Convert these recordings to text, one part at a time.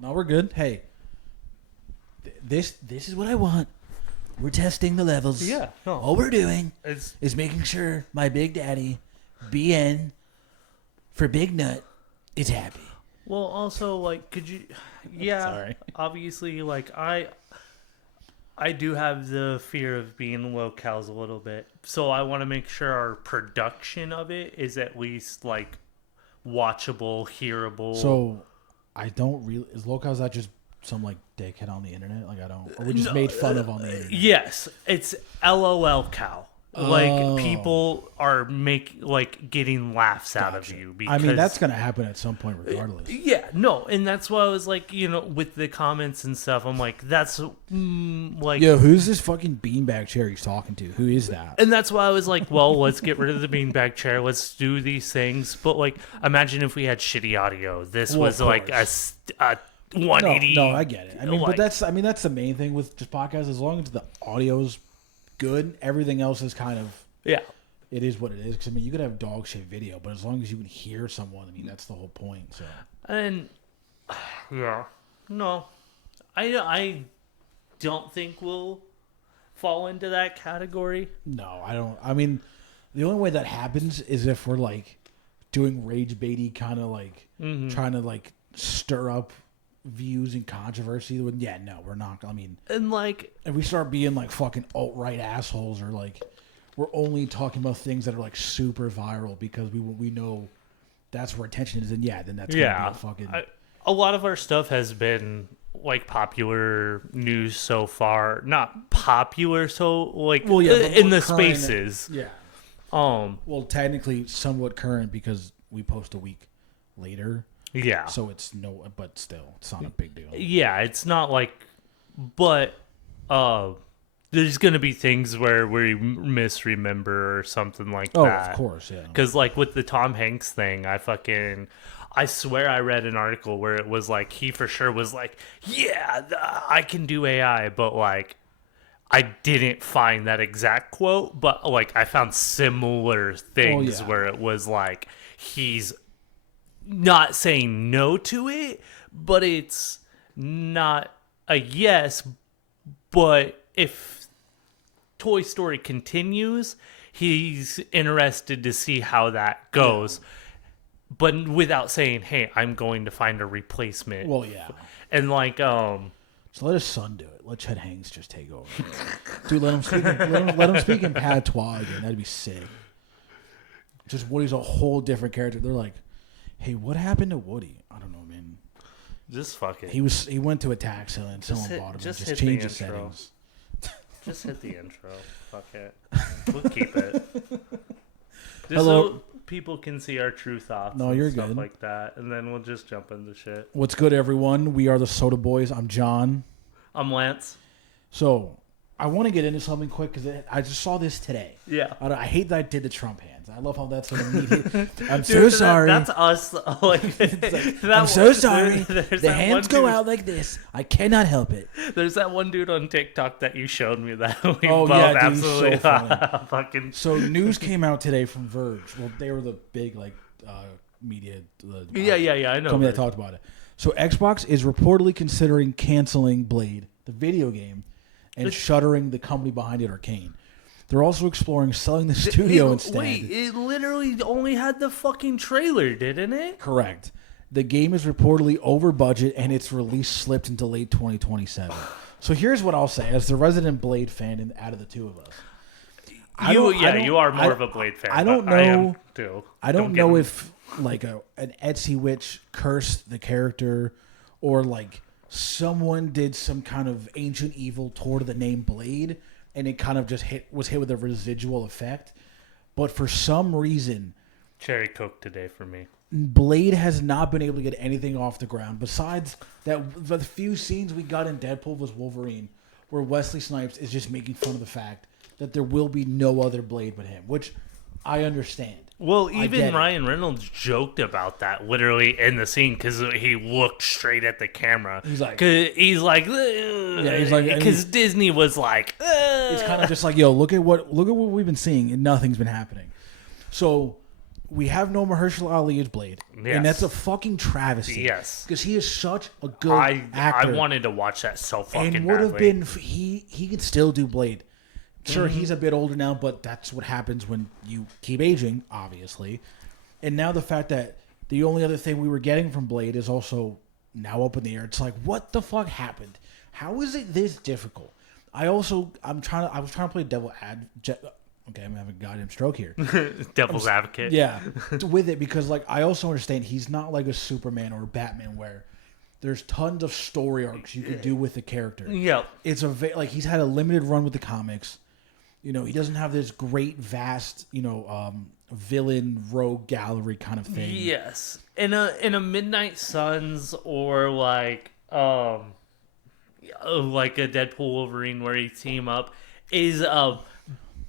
No, we're good. Hey, this is what I want. We're testing the levels. Yeah. No. All we're doing is making sure my big daddy, BN, for Big Nut, is happy. Well, also, like, could you... Yeah, Sorry. obviously, like, I do have the fear of being locals a little bit. So I want to make sure our production of it is at least, like, watchable, hearable. So, I don't really... Is locals that just some, like, dickhead on the internet? Like, I don't... Or we just made fun of on the internet? Yes, it's LOL cow. Like, people are getting laughs out of you. Because, I mean, that's going to happen at some point regardless. Yeah, no, and that's why I was like, with the comments and stuff, I'm like, that's like... Yo, who's this fucking beanbag chair he's talking to? Who is that? And that's why I was like, well, let's get rid of the beanbag chair. Let's do these things. But, like, imagine if we had shitty audio. This was like a 180. No, I get it. I mean, like, but that's the main thing with just podcasts. As long as the audio's good, everything else is kind of it is what it is. Because I mean, you could have dog shit video, but as long as you can hear someone, I mean, that's the whole point. So, and no, I don't think we'll fall into that category. No, I don't. I mean, the only way that happens is if we're like doing rage baity kind of like trying to like stir up views and controversy. Yeah, no, we're not. I mean, and like if we start being like fucking alt-right assholes, or like we're only talking about things that are like super viral because we know that's where attention is, and then that's gonna be a fucking. A lot of our stuff has been like popular news so far, not popular, so like in the spaces. Yeah. Well, technically, somewhat current because we post a week later. Yeah. So but still, it's not a big deal. Yeah, it's not like, but there's gonna be things where we misremember or something like that. Oh, of course, yeah. Because like with the Tom Hanks thing, I swear I read an article where it was like he for sure was like, yeah, I can do AI, but like I didn't find that exact quote, but like I found similar things where it was like he's not saying no to it, but it's not a yes. But if Toy Story continues, he's interested to see how that goes. Yeah. But without saying, hey, I'm going to find a replacement. Well, yeah. And like, so let his son do it. Let Chet Hanks just take over. Dude, let him speak in patois again. That'd be sick. Just Woody's a whole different character. They're like, hey, what happened to Woody? I don't know, man. Just fuck it. He went to a tax sale and someone bought him. Just change the settings. Just hit the intro. Fuck it. We'll keep it. Just Hello. so people can see our true thoughts. No, you're stuff good. Like that, and then we'll just jump into shit. What's good, everyone? We are the Soda Boys. I'm John. I'm Lance. So I want to get into something quick because I just saw this today. Yeah. I hate that I did the Trump hands. I love how that's an immediate. I'm so sorry. That's us. Like, I'm so sorry. The hands go out like this. I cannot help it. There's that one dude on TikTok that you showed me that we both absolutely he's so funny. fucking. So news came out today from Verge. Well, they were the big media. Yeah. I know. Company that talked about it. So Xbox is reportedly considering canceling Blade, the video game, and shuttering the company behind it, Arcane. They're also exploring selling the studio instead. Wait, it literally only had the fucking trailer, didn't it? Correct. The game is reportedly over budget, and its release slipped into late 2027. So here's what I'll say, as the resident Blade fan and out of the two of us. You are more of a Blade fan. I don't know. I am too. I don't know if like an Etsy witch cursed the character, or like someone did some kind of ancient evil toward the name Blade, and it kind of just was hit with a residual effect. But for some reason, cherry Coke today for me. Blade has not been able to get anything off the ground. Besides that, the few scenes we got in Deadpool vs. Wolverine, where Wesley Snipes is just making fun of the fact that there will be no other Blade but him, which I understand. Well, even Ryan Reynolds joked about that literally in the scene because he looked straight at the camera. He's like, because Disney was like, it's kind of just like, yo, look at what we've been seeing, and nothing's been happening. So we have no Mahershala Ali as Blade, Yes. and that's a fucking travesty. Yes. Because he is such a good I actor. wanted to watch that so fucking and would have badly. been he could still do Blade. Sure, he's a bit older now, but that's what happens when you keep aging, obviously. And now the fact that the only other thing we were getting from Blade is also now up in the air. It's like, what the fuck happened? How is it this difficult? I was trying to play okay, I'm having a goddamn stroke here. Devil's advocate. Yeah, with it, because like I also understand he's not like a Superman or a Batman where there's tons of story arcs you could do with the character. Yep. It's like he's had a limited run with the comics. He doesn't have this great, vast, villain rogue gallery kind of thing. Yes. In a Midnight Suns or like a Deadpool Wolverine where he team up is a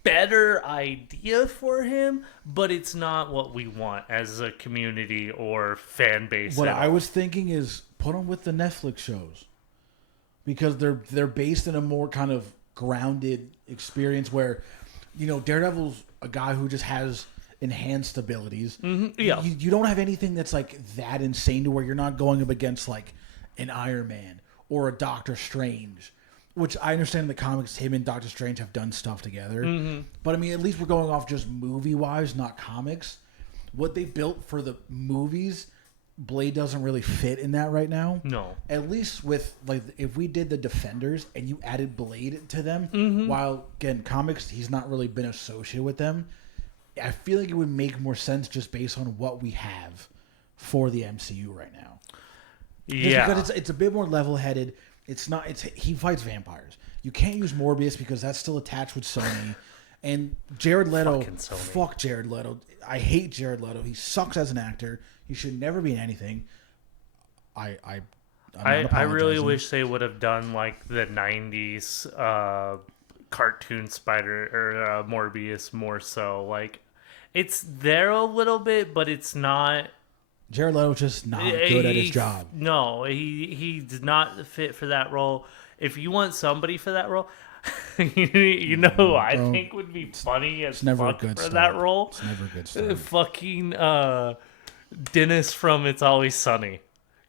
better idea for him, but it's not what we want as a community or fan base. What I was thinking is put him with the Netflix shows, because they're based in a more kind of grounded experience where, Daredevil's a guy who just has enhanced abilities. Mm-hmm. Yeah. You don't have anything that's like that insane to where you're not going up against like an Iron Man or a Doctor Strange, which I understand in the comics him and Doctor Strange have done stuff together. Mm-hmm. But I mean, at least we're going off just movie wise, not comics. What they built for the movies, Blade doesn't really fit in that right now. No. At least with, like, if we did the Defenders and you added Blade to them, while, again, comics, he's not really been associated with them, I feel like it would make more sense just based on what we have for the MCU right now. Yeah. Because it's a bit more level-headed. He fights vampires. You can't use Morbius because that's still attached with Sony. And Jared Leto, fuck Jared Leto. I hate Jared Leto. He sucks as an actor. He should never be in anything. I really wish they would have done like the 90s cartoon Spider or Morbius more so. Like, it's there a little bit, but it's not. Jared Leto's just not good at his job. No, he did not fit for that role. If you want somebody for that role, who I think would be funny as fuck for that role? It's never a good start. Fucking Dennis from It's Always Sunny.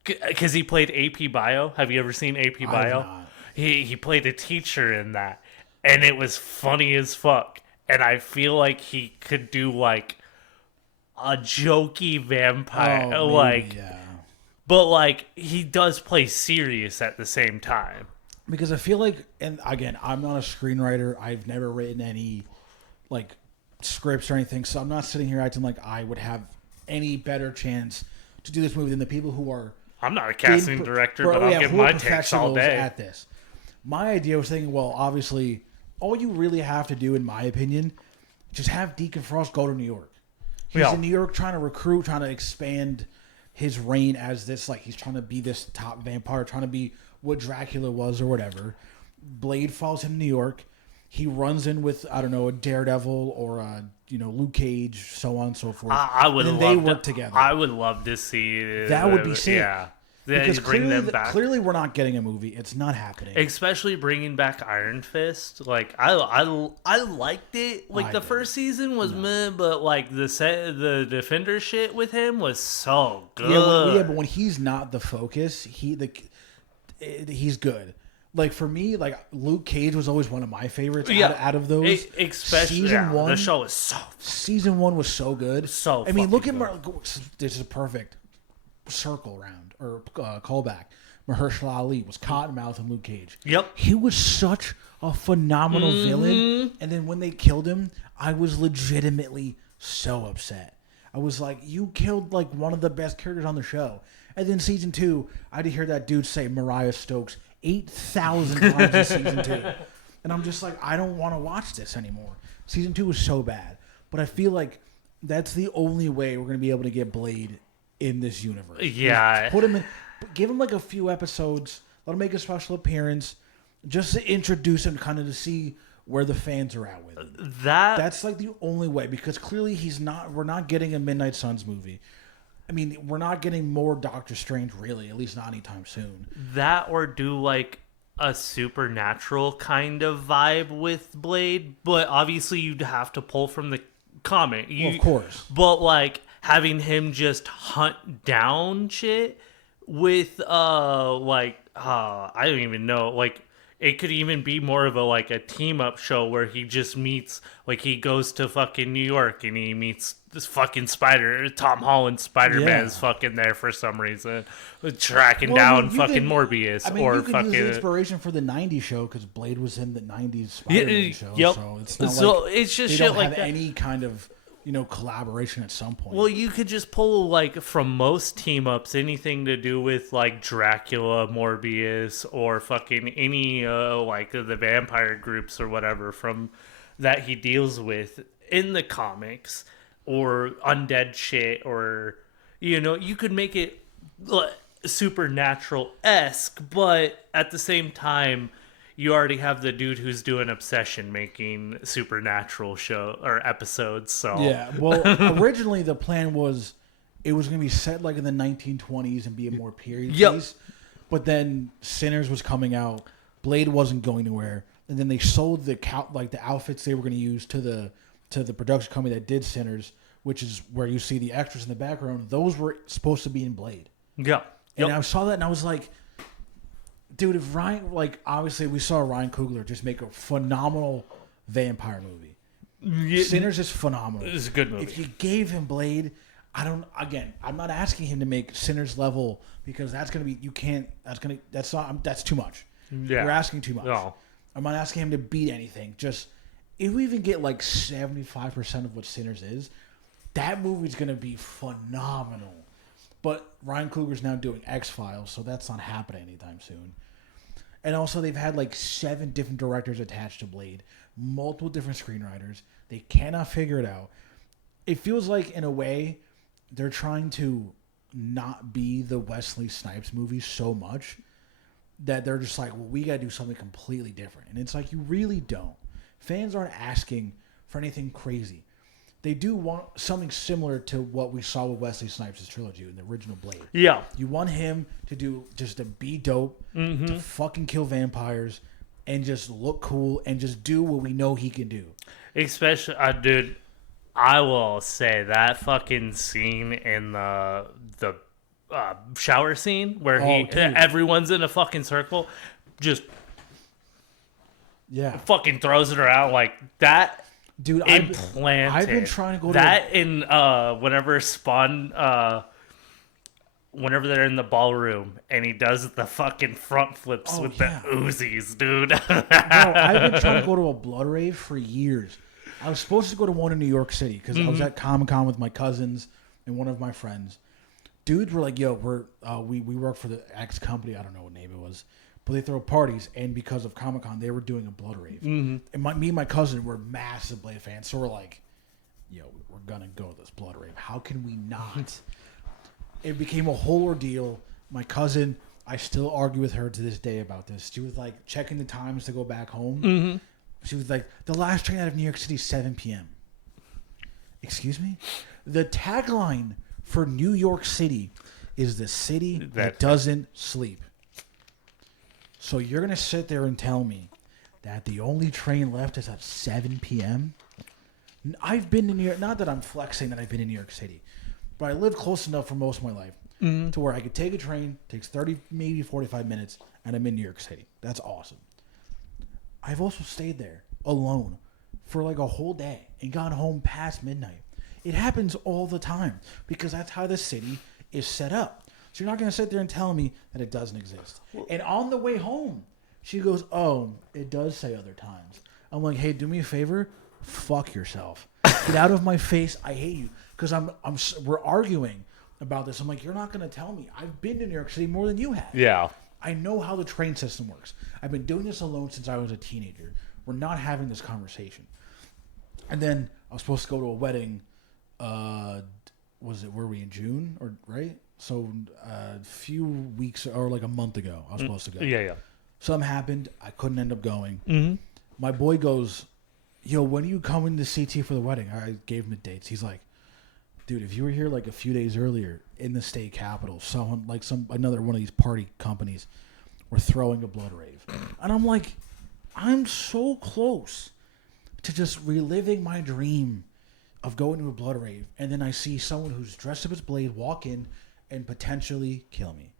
Because he played AP Bio. Have you ever seen AP Bio? He played a teacher in that. And it was funny as fuck. And I feel like he could do like a jokey vampire. But like he does play serious at the same time. Because I feel like, and again, I'm not a screenwriter. I've never written any like scripts or anything. So I'm not sitting here acting like I would have any better chance to do this movie than the people who are. I'm not a casting director, but I'll give my takes all day at this. My idea was thinking, well, obviously, all you really have to do, in my opinion, just have Deacon Frost go to New York. He's in New York trying to recruit, trying to expand his reign as this, like, he's trying to be this top vampire, trying to be what Dracula was or whatever. Blade follows him to New York. He runs in with, I don't know, a Daredevil or a, Luke Cage, so on and so forth. I would and love they work together. I would love to see that. Would be sick. Yeah. Because bring them back. Clearly, we're not getting a movie. It's not happening. Especially bringing back Iron Fist. Like I liked it. Like the first season was meh, but like the Defender shit with him was so good. But when he's not the focus, he's good. Like for me, like Luke Cage was always one of my favorites out of those. Especially season one. The show was season one was so good. I mean, look at this is a perfect circle round or callback. Mahershala Ali was Cottonmouth and Luke Cage. Yep, he was such a phenomenal villain. And then when they killed him, I was legitimately so upset. I was like, you killed like one of the best characters on the show. And then season 2, I had to hear that dude say Mariah Stokes 8,000 times in season 2. And I'm just like, I don't want to watch this anymore. Season 2 was so bad. But I feel like that's the only way we're going to be able to get Blade in this universe. Yeah. Put him in, give him like a few episodes, let him make a special appearance, just to introduce him kind of to see where the fans are at with it. That's like the only way, because clearly we're not getting a Midnight Suns movie. I mean, we're not getting more Doctor Strange, really, at least not anytime soon. That or do like a supernatural kind of vibe with Blade, but obviously you'd have to pull from the comic. Well, of course. But like having him just hunt down shit with I don't even know, like it could even be more of a team up show where he just meets, like he goes to fucking New York and he meets this fucking Tom Holland Spider-Man is fucking there for some reason, tracking down fucking Morbius. I mean, or you could fucking use the inspiration for the '90s show because Blade was in the '90s Spider-Man show. Yep. So it's not like it's just they shit don't like have that. any kind of collaboration at some point. Well, you could just pull like from most team ups anything to do with like Dracula, Morbius, or fucking any like the vampire groups or whatever from that he deals with in the comics, or undead shit, or you could make it supernatural-esque, but at the same time you already have the dude who's doing Obsession making supernatural show or episodes. So yeah, well, originally the plan was it was going to be set like in the 1920s and be a more period piece. But then Sinners was coming out, Blade wasn't going anywhere, and then they sold the outfits they were going to use to the production company that did Sinners, which is where you see the extras in the background. Those were supposed to be in Blade. Yeah. And I saw that and I was like, dude, if Ryan, obviously we saw Ryan Coogler just make a phenomenal vampire movie. Yeah. Sinners is phenomenal. It's a good movie. If you gave him Blade, I'm not asking him to make Sinners level because that's too much. Yeah. You're asking too much. No. I'm not asking him to beat anything. Just, if we even get 75% of what Sinners is, that movie's going to be phenomenal. But Ryan Coogler's now doing X-Files, so that's not happening anytime soon. And also, they've had 7 different directors attached to Blade, multiple different screenwriters. They cannot figure it out. It feels like, in a way, they're trying to not be the Wesley Snipes movie so much that they're just like, well, we got to do something completely different. And it's like, you really don't. Fans aren't asking for anything crazy. They do want something similar to what we saw with Wesley Snipes' trilogy in the original Blade. Yeah. You want him to be dope, to fucking kill vampires, and just look cool, and just do what we know he can do. Especially, dude, I will say that fucking scene in the shower scene where everyone's in a fucking circle, just fucking throws it around like that. Dude, implanted. I've been trying to go that to in whenever Spawn, whenever they're in the ballroom and he does the fucking front flips with the Uzis, dude. Bro, I've been trying to go to a blood rave for years. I was supposed to go to one in New York City because I was at Comic-Con with my cousins and one of my friends. Dudes were like, "Yo, we work for the X company. I don't know what name it was." But they throw parties, and because of Comic-Con, they were doing a blood rave. And me and my cousin were massive Blade fans, so we're like, yo, we're going to go to this blood rave. How can we not? It became a whole ordeal. My cousin, I still argue with her to this day about this. She was like checking the times to go back home. She was like, the last train out of New York City is 7 p.m. Excuse me? The tagline for New York City is the city that doesn't sleep. So you're going to sit there and tell me that the only train left is at 7 p.m.? I've been in New York. Not that I'm flexing that I've been in New York City, but I lived close enough for most of my life to where I could take a train, takes 30, maybe 45 minutes, and I'm in New York City. That's awesome. I've also stayed there alone for a whole day and gone home past midnight. It happens all the time because that's how the city is set up. So you're not going to sit there and tell me that it doesn't exist. And on the way home, she goes, oh, it does say other times. I'm like, hey, do me a favor. Fuck yourself. Get out of my face. I hate you. Because we're arguing about this. I'm like, you're not going to tell me. I've been to New York City more than you have. Yeah. I know how the train system works. I've been doing this alone since I was a teenager. We're not having this conversation. And then I was supposed to go to a wedding. Were we in June? Right? So a few weeks or a month ago, I was supposed to go. Yeah. Something happened. I couldn't end up going. My boy goes, yo, when are you coming to CT for the wedding? I gave him the dates. He's like, dude, if you were here a few days earlier in the state capitol, someone another one of these party companies were throwing a blood rave. And I'm like, I'm so close to just reliving my dream of going to a blood rave, and then I see someone who's dressed up as Blade walk in and potentially kill me.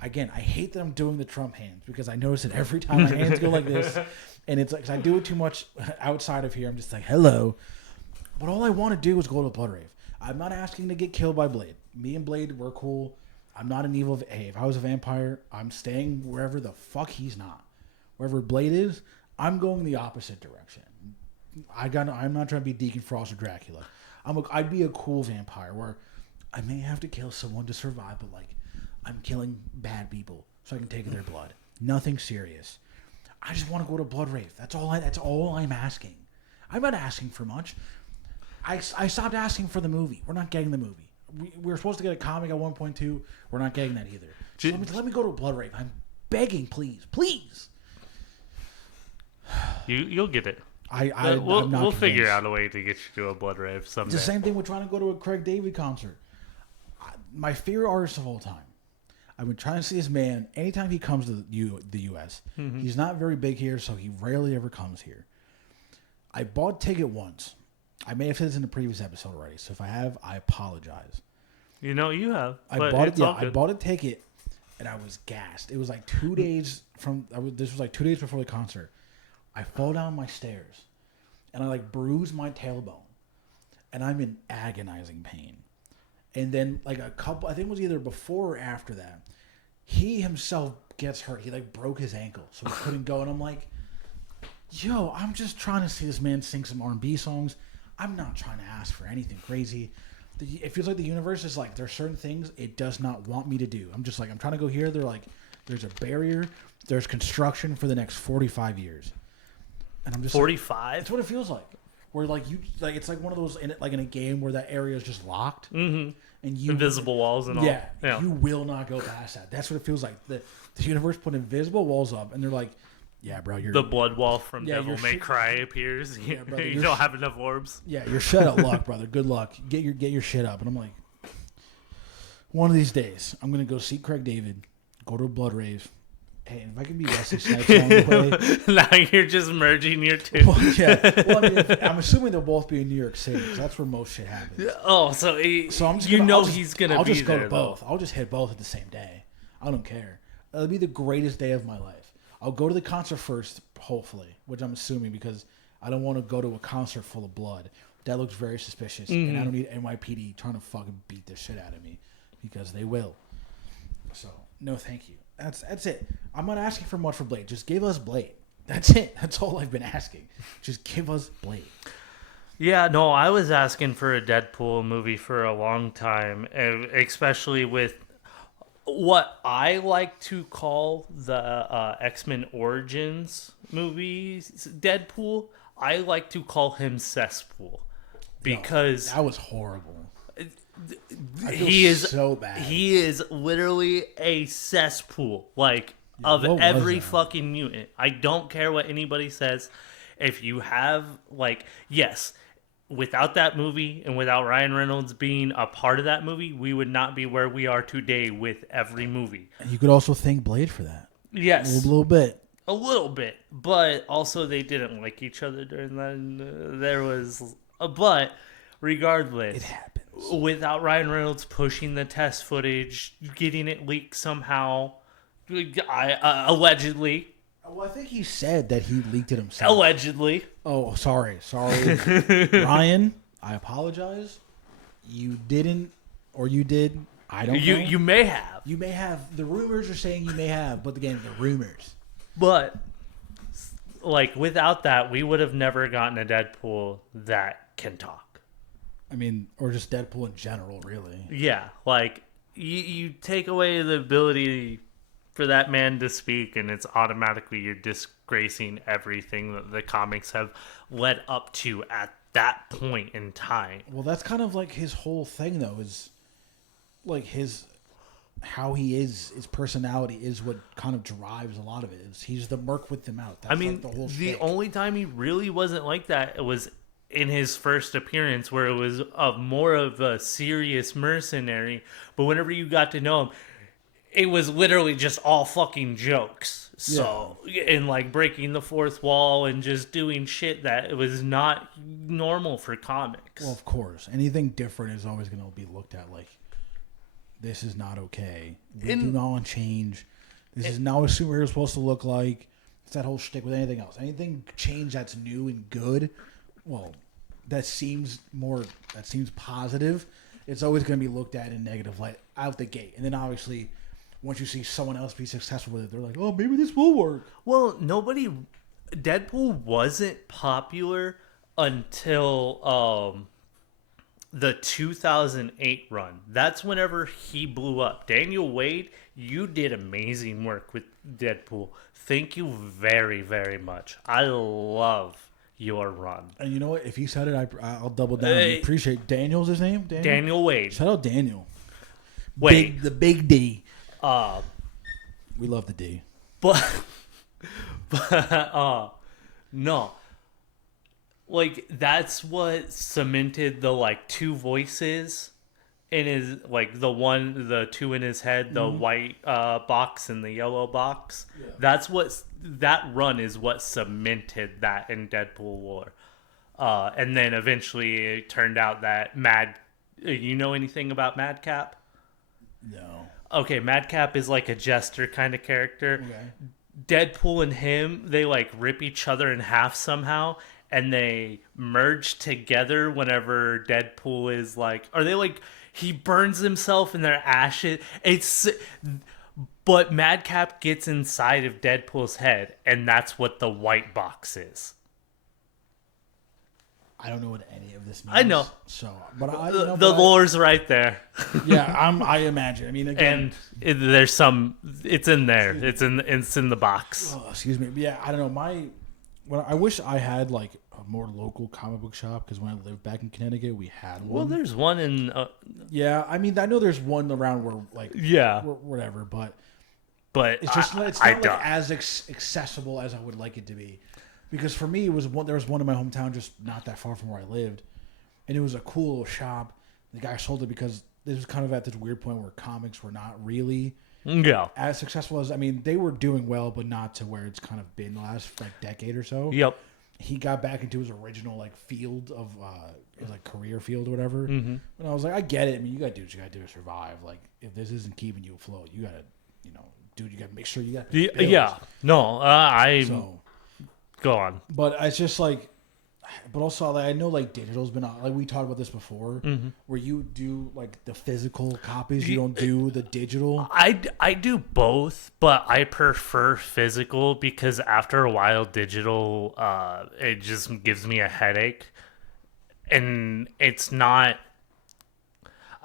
Again, I hate that I'm doing the Trump hands because I notice that every time my hands go like this, and it's like 'cause I do it too much outside of here. I'm just like, hello. But all I want to do is go to a blood rave. I'm not asking to get killed by Blade. Me and Blade, we're cool. I'm not an evil. Hey, if I was a vampire, I'm staying wherever the fuck he's not. Wherever Blade is, I'm going the opposite direction. I'm not trying to be Deacon Frost or Dracula. I'd be a cool vampire where I may have to kill someone to survive, but like I'm killing bad people so I can take their blood. Nothing serious. I just want to go to blood rave. That's all I'm asking. I'm not asking for much. I stopped asking for the movie. We're not getting the movie. We were supposed to get a comic at 1.2. We're not getting that either. So let me go to a blood rave. I'm begging, please. You'll get it. We'll figure out a way to get you to a blood rave someday. It's the same thing with trying to go to a Craig David concert. My favorite artist of all time. I've been trying to see this man. Anytime he comes to the U.S., he's not very big here, so he rarely ever comes here. I bought a ticket once. I may have said this in the previous episode already, so if I have, I apologize. You have. I bought a ticket, and I was gassed. It was like 2 days this was like 2 days before the concert. I fall down my stairs, and I like bruise my tailbone, and I'm in agonizing pain. And then like I think it was either before or after that, he himself gets hurt. He like broke his ankle, so he couldn't go. And I'm like, yo, I'm just trying to see this man sing some R&B songs. I'm not trying to ask for anything crazy. It feels like the universe is like, there's certain things it does not want me to do. I'm just like, I'm trying to go here. They're like, there's a barrier. There's construction for the next 45 years. And I'm just 45? That's what it feels like. Where like it's like one of those in a game where that area is just locked. Mm-hmm. And you invisible walls and all. Yeah, you will not go past that. That's what it feels like. The universe put invisible walls up, and they're like, yeah, bro, you're... The blood wall from Devil May Cry appears. Yeah, brother, you don't have enough orbs. Yeah, you're shut up luck, brother. Good luck. Get your shit up. And I'm like, one of these days, I'm going to go see Craig David, go to a blood rave. Hey, if I can be Wesley Snipes along the way... Now you're just merging your two. Well, yeah. Well, I mean, I'm assuming they'll both be in New York City, because that's where most shit happens. Oh, so I'm just he's going to be there. I'll just go to both. I'll just hit both at the same day. I don't care. It'll be the greatest day of my life. I'll go to the concert first, hopefully, which I'm assuming because I don't want to go to a concert full of blood. That looks very suspicious, and I don't need NYPD trying to fucking beat the shit out of me because they will. So, no thank you. That's it. I'm not asking for much for Blade. Just give us Blade. That's it. That's all I've been asking. Just give us Blade. Yeah, no, I was asking for a Deadpool movie for a long time, especially with what I like to call the X-Men Origins movies, Deadpool. I like to call him Cesspool because that was horrible. He is so bad. He is literally a cesspool, of every fucking mutant. I don't care what anybody says. If you have yes. Without that movie and without Ryan Reynolds being a part of that movie, we would not be where we are today with every movie. And you could also thank Blade for that. Yes. A little bit. A little bit. But also they didn't like each other during that. But regardless. It happens. Without Ryan Reynolds pushing the test footage, getting it leaked somehow, allegedly. Well, I think he said that he leaked it himself. Allegedly. Oh, sorry. Ryan, I apologize. You didn't, or you did. I don't know. You may have. You may have. The rumors are saying you may have, but again, the rumors. But, without that, we would have never gotten a Deadpool that can talk. I mean, or just Deadpool in general, really. Yeah. You take away the ability for that man to speak, and it's automatically you're disgracing everything that the comics have led up to at that point in time. Well, that's kind of his whole thing, though, is how he is, his personality is what kind of drives a lot of it. He's the merc with the mouth. That's the whole the shtick. only time he really wasn't like that was in his first appearance, where it was more of a serious mercenary. But whenever you got to know him, it was literally just all fucking jokes. So, and like breaking the fourth wall and just doing shit that was not normal for comics. Well, of course, anything different is always going to be looked at like, this is not okay. We do not want change. This is not what a superhero is supposed to look like. It's that whole shtick with anything else. Anything change that's new and good, well, that seems positive. It's always going to be looked at in negative light out the gate. And then obviously, once you see someone else be successful with it, they're like, oh, maybe this will work. Well, Deadpool wasn't popular until the 2008 run. That's whenever he blew up. Daniel Wade, you did amazing work with Deadpool. Thank you very, very much. I love your run. And you know what? If you said it, I'll double down. I appreciate Daniel's his name? Daniel Wade. Shout out Daniel. Wade. The big D. We love the D. But no. Like, that's what cemented the, like, two voices in his, like, the two in his head, the white box and the yellow box. Yeah. That run is what cemented that in Deadpool lore. And then eventually it turned out that you know anything about Madcap? No. Okay, Madcap is like a jester kind of character. Okay. Deadpool and him, they, like, rip each other in half somehow. And they merge together whenever Deadpool is like, are they like, he burns himself in their ashes. But Madcap gets inside of Deadpool's head, and that's what the white box is. I don't know what any of this means. I know. So, but the lore's right there. Yeah, I imagine. I mean, again, and it's in there. It's in the box. Oh, excuse me. Yeah, I don't know. I wish I had like a more local comic book shop because when I lived back in Connecticut, we had one. Well, there's one in. Yeah, I mean, I know there's one around where like whatever, but it's just it's not like as accessible as I would like it to be. Because for me, there was one in my hometown just not that far from where I lived, and it was a cool little shop. The guy sold it because this was kind of at this weird point where comics were not really. Yeah. As successful as, I mean, they were doing well, but not to where it's kind of been the last like decade or so. Yep. He got back into his original like field of his like career field or whatever. Mm-hmm. And I was like, I get it. I mean, you gotta do what you gotta do to survive. Like, if this isn't keeping you afloat, you gotta, dude, you gotta make sure you got. Yeah. No, go on. But it's just like. But also, like, I know like digital's been like we talked about this before, where you do like the physical copies, you don't do the digital. I do both, but I prefer physical because after a while, digital it just gives me a headache, and it's not.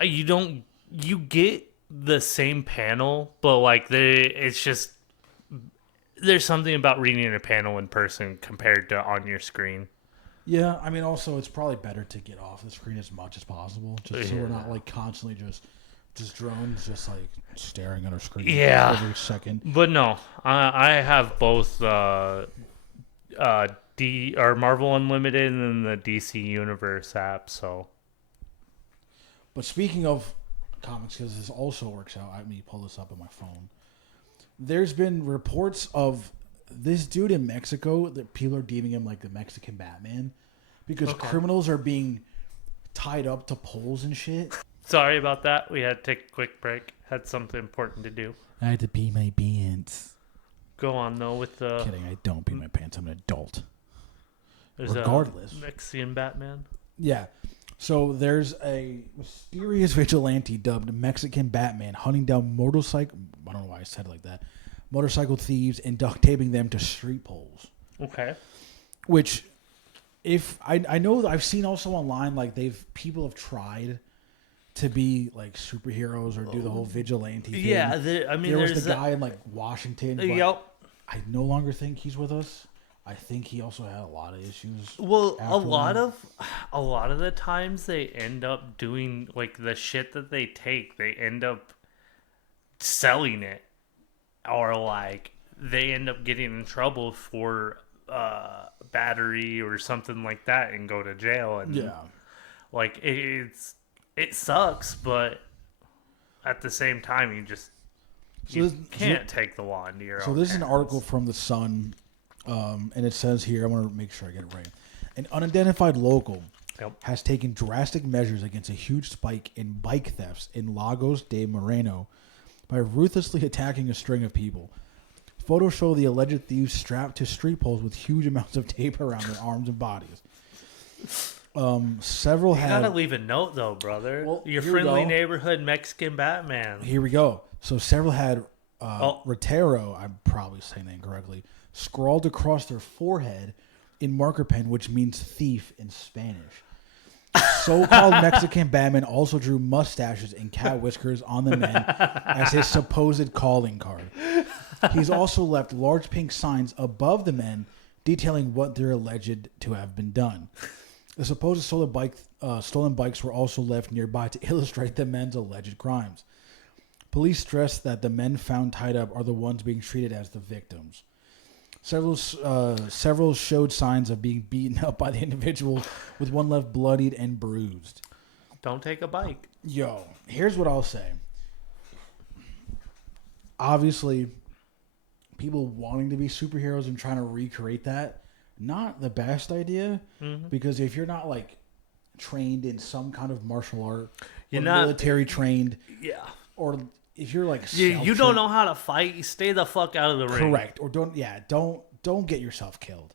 You get the same panel, but like it's just there's something about reading a panel in person compared to on your screen. Yeah, I mean, also, it's probably better to get off the screen as much as possible, just so we're not, like, constantly just drones just, like, staring at our screen every second. But no, I have both or Marvel Unlimited and the DC Universe app, so. But speaking of comics, because this also works out, let me pull this up on my phone. There's been reports of this dude in Mexico that people are deeming him like the Mexican Batman because criminals are being tied up to poles and shit. Sorry about that. We had to take a quick break. Had something important to do. I had to pee my pants. Go on though with the. Kidding, I don't pee my pants. I'm an adult. Regardless, Mexican Batman. Yeah. So there's a mysterious vigilante dubbed Mexican Batman hunting down motorcycle. I don't know why I said it like that. Motorcycle thieves and duct taping them to street poles. Okay. Which, if I know, I've seen also online like people have tried to be like superheroes or do the whole vigilante thing. Yeah, there was the guy in like Washington. But yep. I no longer think he's with us. I think he also had a lot of issues. Well, a lot of the times they end up doing like the shit that they take. They end up selling it. Or like they end up getting in trouble for battery or something like that and go to jail. And like it sucks, but at the same time, You can't take the law into your own So this is hands. an article from The Sun, and it says here, I want to make sure I get it right. An unidentified local has taken drastic measures against a huge spike in bike thefts in Lagos de Moreno by ruthlessly attacking a string of people. Photos show the alleged thieves strapped to street poles with huge amounts of tape around their arms and bodies. Several You gotta leave a note though, brother. Well, Your here we friendly go. neighborhood Mexican Batman. Here we go. So several had Retero, I'm probably saying that incorrectly, scrawled across their forehead in marker pen, which means thief in Spanish. So-called Mexican Batman also drew mustaches and cat whiskers on the men as his supposed calling card. He's also left large pink signs above the men detailing what they're alleged to have been done. The supposed stolen bikes were also left nearby to illustrate the men's alleged crimes. Police stress that the men found tied up are the ones being treated as the victims. Several showed signs of being beaten up by the individuals, with one left bloodied and bruised. Don't take a bike. Yo, here's what I'll say. Obviously, people wanting to be superheroes and trying to recreate that, not the best idea, because if you're not like trained in some kind of martial art, you're or not military trained, Yeah. or if you're like You don't know how to fight, you stay the fuck out of the ring. correct, or don't get yourself killed.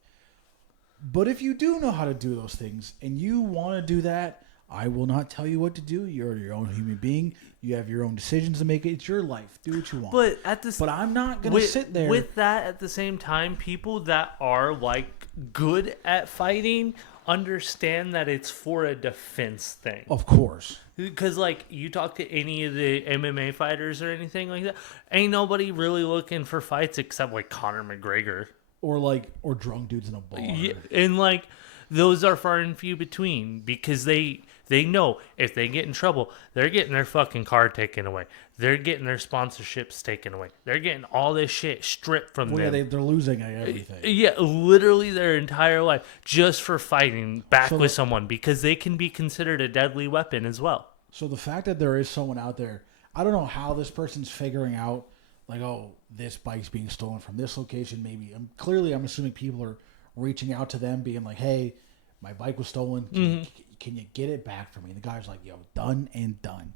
But if you do know how to do those things and you want to do that, I will not tell you what to do. You're your own human being. You have your own decisions to make. It's your life. Do what you want. But I'm not gonna sit there with that. At the same time, people that are like good at fighting understand that it's for a defense thing. Of course. Because like you talk to any of the MMA fighters or anything like that, ain't nobody really looking for fights except like Conor McGregor. Or drunk dudes in a bar. Yeah, and like those are far and few between because they know if they get in trouble, they're getting their fucking car taken away. They're getting their sponsorships taken away. They're getting all this shit stripped from them. Yeah, they're losing everything. Yeah, literally their entire life just for fighting back with someone because they can be considered a deadly weapon as well. So the fact that there is someone out there, I don't know how this person's figuring out, like, oh, this bike's being stolen from this location. Maybe I'm assuming people are reaching out to them, being like, hey, my bike was stolen. Can you get it back for me? And the guy's like, yo, done and done.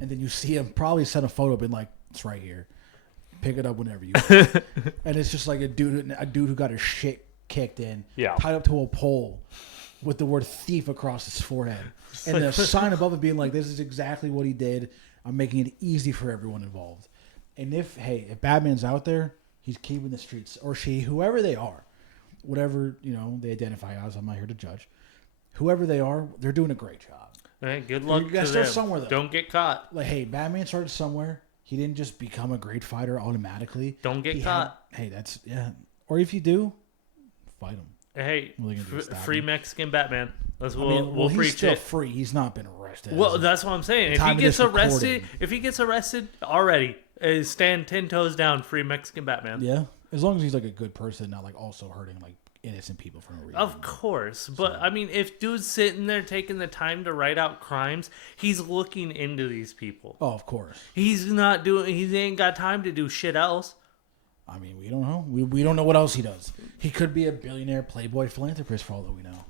And then you see him probably send a photo, being like, it's right here. Pick it up whenever you want. And it's just like a dude who got his shit kicked in, tied up to a pole with the word thief across his forehead. And the sign above it being like, this is exactly what he did. I'm making it easy for everyone involved. And if Batman's out there, he's keeping the streets, or she, whoever they are, whatever, they identify as, I'm not here to judge. Whoever they are, they're doing a great job. Hey, good luck You gotta to start them. somewhere, though. Don't get caught. Like, hey, Batman started somewhere. He didn't just become a great fighter automatically. Don't get caught. That's, Or if you do, fight him. Hey, What are they gonna do, free him? Mexican Batman. We'll preach he's still it. free. He's not been arrested. Well, that's what I'm saying. If time he of gets this arrested, recording. already, stand 10 toes down, free Mexican Batman. Yeah, as long as he's like a good person, not like also hurting like innocent people for no reason. Of course, but I mean, if dude's sitting there taking the time to write out crimes, he's looking into these people. Oh, of course. He's not doing. He ain't got time to do shit else. I mean, we don't know. We don't know what else he does. He could be a billionaire playboy philanthropist for all that we know.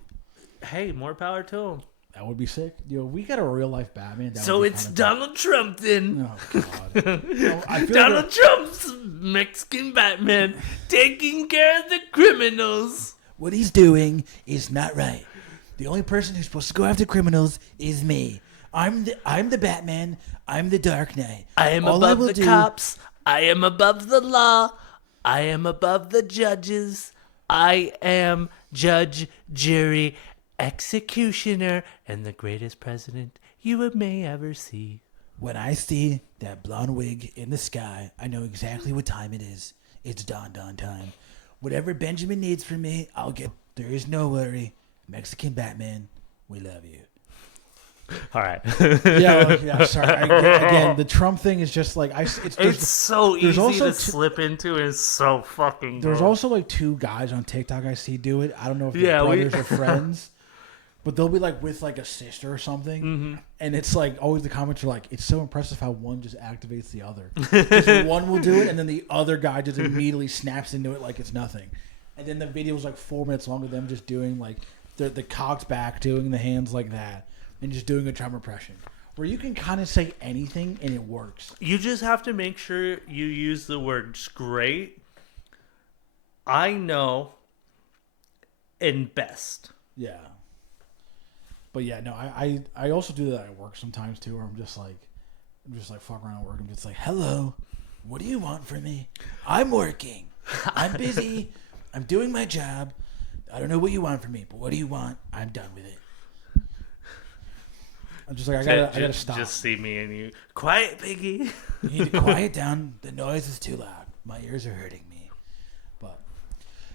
Hey, more power to him. That would be sick. We got a real life Batman. So it's Donald Trump then. Oh God. I feel Donald Trump's Mexican Batman taking care of the criminals. What he's doing is not right. The only person who's supposed to go after criminals is me. I'm the Batman. I'm the Dark Knight. I am above the cops. I am above the law. I am above the judges. I am judge, jury, executioner, and the greatest president you may ever see. When I see that blonde wig in the sky, I know exactly what time it is. It's dawn time. Whatever Benjamin needs from me, I'll get. There is no worry. Mexican Batman, we love you. All right. Sorry. Again, the Trump thing is just like it's so easy also to slip into. It's so fucking. There's gross. also like two guys on TikTok I see do it. I don't know if they're brothers or friends, but they'll be like with like a sister or something, and it's like always the comments are like, it's so impressive how one just activates the other. Because one will do it, and then the other guy just immediately snaps into it like it's nothing, and then the video is like 4 minutes long of them just doing like the cock's back, doing the hands like that, and just doing a Trump impression. Where you can kind of say anything and it works. You just have to make sure you use the words great, I know, and best. Yeah. But yeah, no, I also do that at work sometimes too, where I'm just like fuck around at work. I'm just like, hello, what do you want from me? I'm working. I'm busy. I'm doing my job. I don't know what you want from me, but what do you want? I'm done with it. I'm just like, I gotta stop. Just see me and you. Quiet, piggy. You need to quiet down. The noise is too loud. My ears are hurting me. But,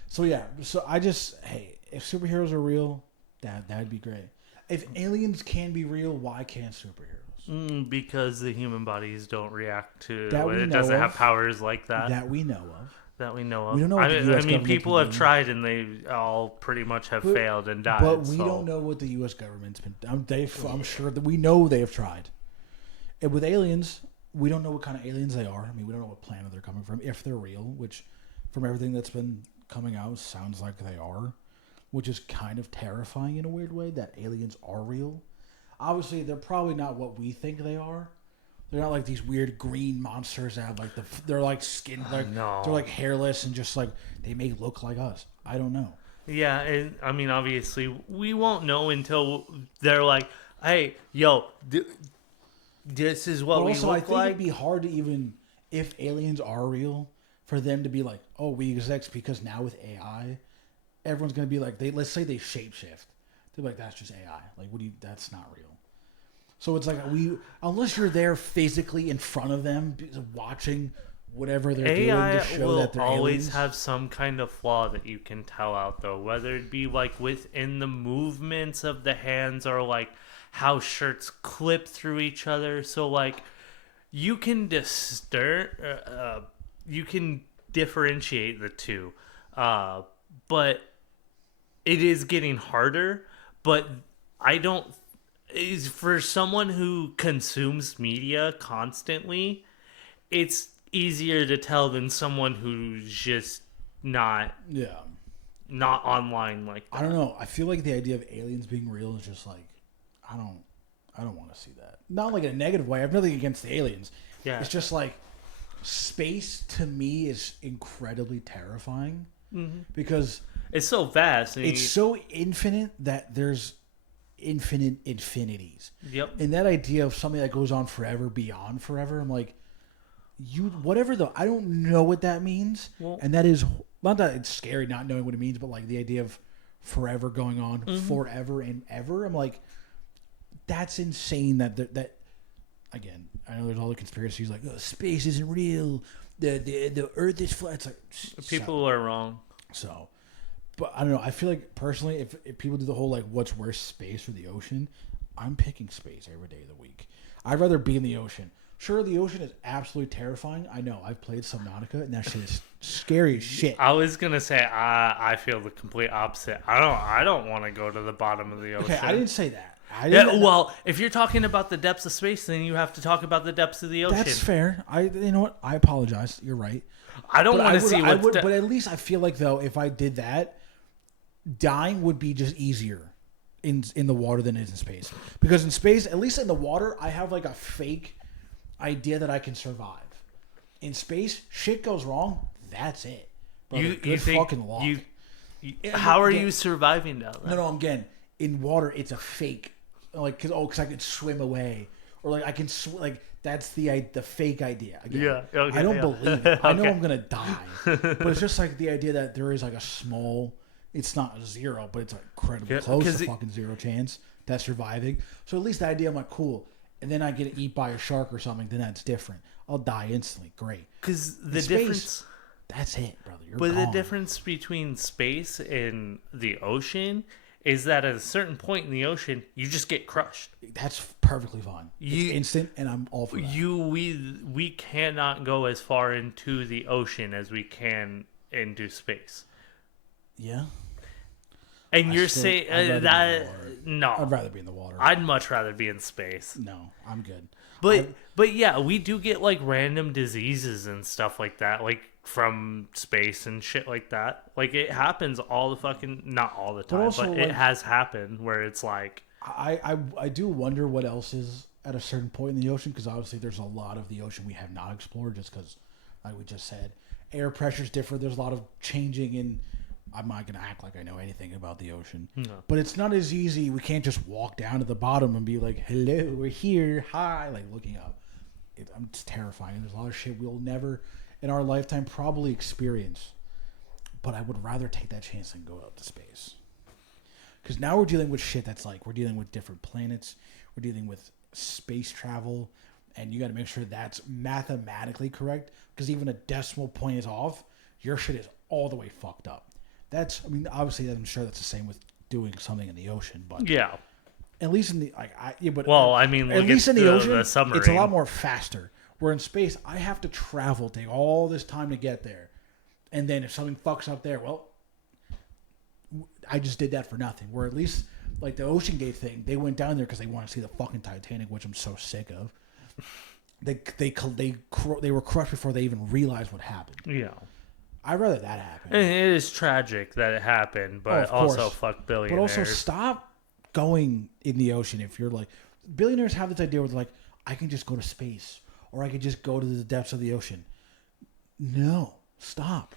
so yeah. So I just, hey, if superheroes are real, that'd be great. If aliens can be real, why can't superheroes? Because the human bodies don't react to That it. we It know doesn't of. have powers like that. That we know of. That we know of. We don't know what the US I mean, government people can have do. tried and they all pretty much have failed and died. But we so. don't know what the U.S. government's been. I'm sure that we know they have tried. And with aliens, we don't know what kind of aliens they are. I mean, we don't know what planet they're coming from, if they're real, which from everything that's been coming out sounds like they are, which is kind of terrifying in a weird way that aliens are real. Obviously, they're probably not what we think they are. They're not like these weird green monsters that have like they're like skin, like No. they're like hairless and just like they may look like us. I don't know. Yeah, and I mean, obviously, we won't know until they're like, "Hey, yo, this is what But we also, look I think like." it'd be hard to even, if aliens are real, for them to be like, oh, we exist, because now with AI, everyone's gonna be like, let's say they shapeshift. They're like, that's just AI. Like, that's not real. So it's like unless you're there physically in front of them, watching whatever they're doing to show will that they're always aliens. have some kind of flaw that you can tell out, though, whether it be like within the movements of the hands or like how shirts clip through each other. So like you can you can differentiate the two, but it is getting harder. But I don't. Is for someone who consumes media constantly, it's easier to tell than someone who's just not online like that. I don't know. I feel like the idea of aliens being real is just like, I don't want to see that. Not like in a negative way. I have nothing against the aliens. Yeah. It's just like space to me is incredibly terrifying because It's so vast. And it's so infinite that there's infinite infinities. Yep. And that idea of something that goes on forever, beyond forever, I'm like, whatever though, I don't know what that means. Well, and that is not that it's scary not knowing what it means, but like the idea of forever going on forever and ever. I'm like, that's insane. That again, I know there's all the conspiracies like, oh, space isn't real. The Earth is flat. It's like people are wrong. So, but I don't know. I feel like personally, if people do the whole like, what's worse, space or the ocean? I'm picking space every day of the week. I'd rather be in the ocean. Sure, the ocean is absolutely terrifying. I know. I've played Subnautica, and that shit is scary as shit. I was gonna say I feel the complete opposite. I don't want to go to the bottom of the ocean. Okay, I didn't say that. Well, if you're talking about the depths of space, then you have to talk about the depths of the ocean. That's fair. You know what? I apologize. You're right. I don't want to see what's. But at least I feel like though, if I did that, dying would be just easier in the water than it is in space. Because in space, at least in the water, I have like a fake idea that I can survive. In space, shit goes wrong. That's it. Brother, You think fucking luck. how are you surviving down there? No, again, in water, it's a fake. Like, cause I could swim away, or like I can like that's the fake idea. Again, Yeah, okay, I don't yeah. believe it. I know Okay. I'm gonna die, but it's just like the idea that there is like a small. It's not zero, but it's like incredibly Yeah, close 'cause to fucking zero chance that's surviving. So at least the idea, I'm like, cool. And then I get eat by a shark or something, then that's different. I'll die instantly. Great. Because the In space, difference. That's it, brother. You're But gone. the difference between space and the ocean is that at a certain point in the ocean, you just get crushed. That's perfectly fine. You- It's instant, and I'm all for that. We cannot go as far into the ocean as we can into space. Yeah. And you're saying that no, I'd rather be in the water. I'd much rather be in space. No, I'm good. But yeah, we do get like random diseases and stuff like that, like from space and shit like that. Like it happens all the fucking not all the time, but it has happened where it's like I do wonder what else is at a certain point in the ocean, because obviously there's a lot of the ocean we have not explored, just because, like we just said, air pressure's different. There's a lot of changing in. I'm not going to act like I know anything about the ocean. No. But it's not as easy. We can't just walk down to the bottom and be like, hello, we're here, hi, like looking up. It's terrifying. There's a lot of shit we'll never, in our lifetime, probably experience. But I would rather take that chance than go out to space. Because now we're dealing with shit that's like, we're dealing with different planets. We're dealing with space travel. And you got to make sure that's mathematically correct. Because even a decimal point is off, your shit is all the way fucked up. That's, I mean, obviously, I'm sure that's the same with doing something in the ocean, but yeah, at least in the but well, I mean, at least in the ocean, it's a lot more faster. Where in space, I have to travel, take all this time to get there, and then if something fucks up there, well, I just did that for nothing. Where at least like the Ocean Gate thing, they went down there because they want to see the fucking Titanic, which I'm so sick of. They were crushed before they even realized what happened. Yeah. I'd rather that happen. And it is tragic that it happened, but also fuck billionaires. But also stop going in the ocean if you're like... Billionaires have this idea where they're like, I can just go to space, or I can just go to the depths of the ocean. No, stop.